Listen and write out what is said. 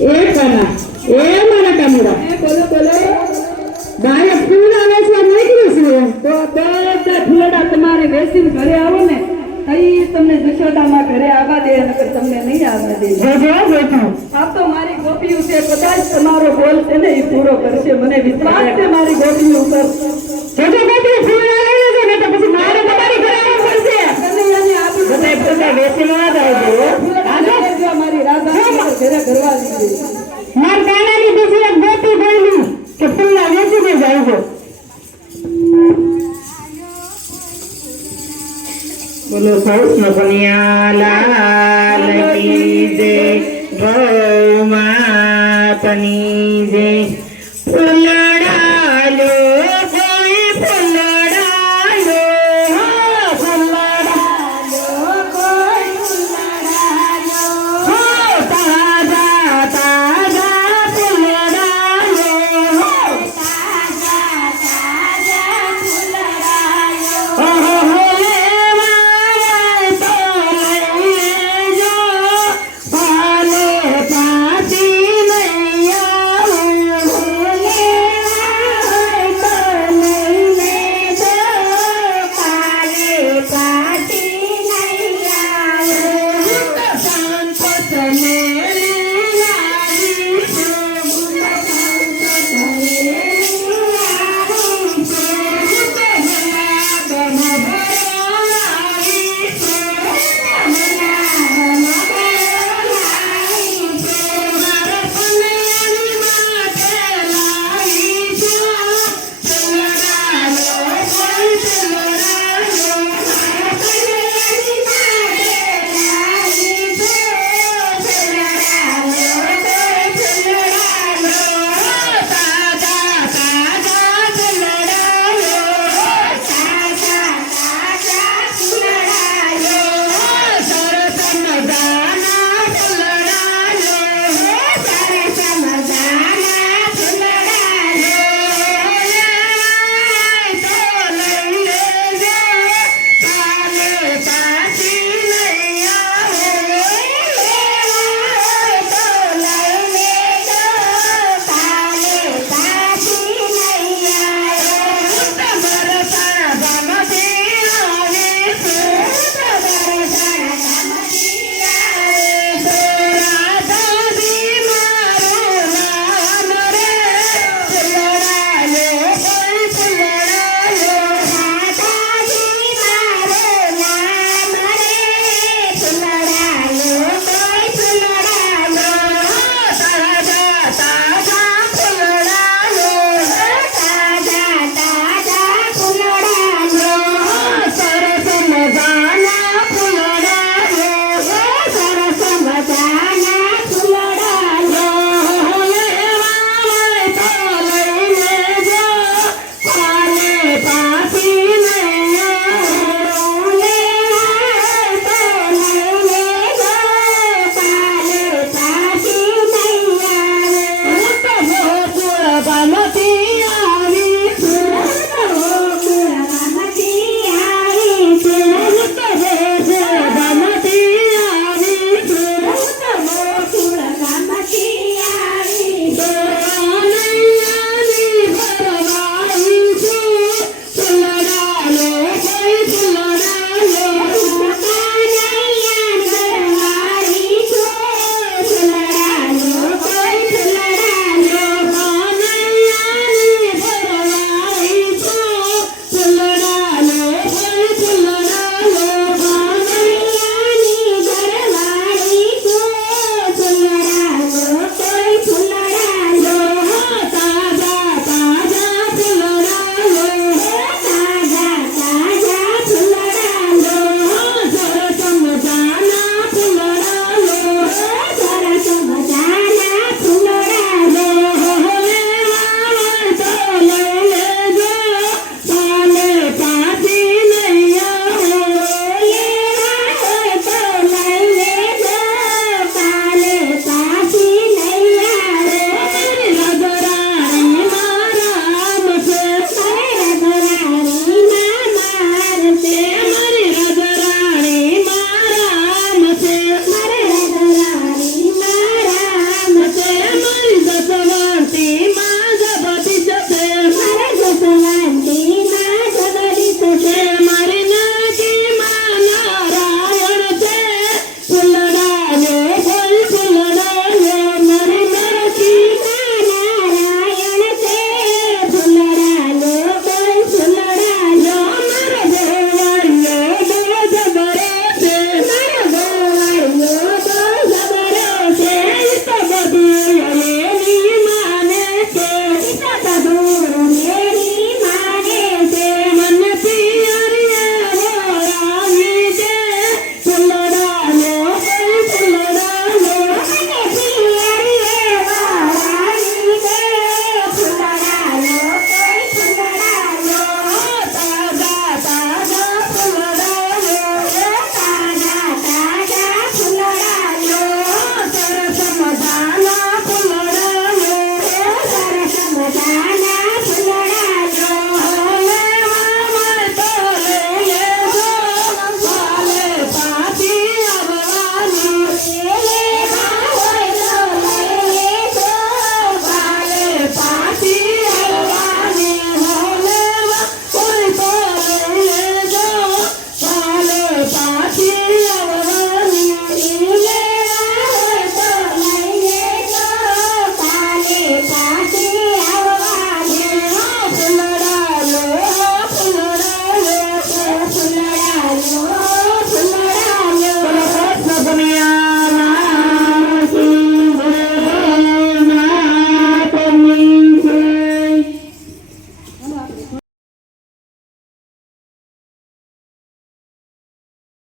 એ કના. એ મારા કમરા એ બોલો બોલો. બાય ફૂલ આવે છે નીકળ્યું છે તો બધા ફૂલડા તમારે બેસીને ઘરે આવો ને અહીં તમને જશોદામાં ઘરે આવવા દે નકર તમને નહીં આવવા દે. આ તો મારી ગોપીઓ છે કદાચ તમારો બોલ છે ને એ પૂરો કરશે મને વિશ્વાસ છે મારી ગોપીઓ ઉપર. જોજો બેઠું ફૂલ બોલો કૃષ્ણ કન્યા લાલ કી જય. ગૌ માતની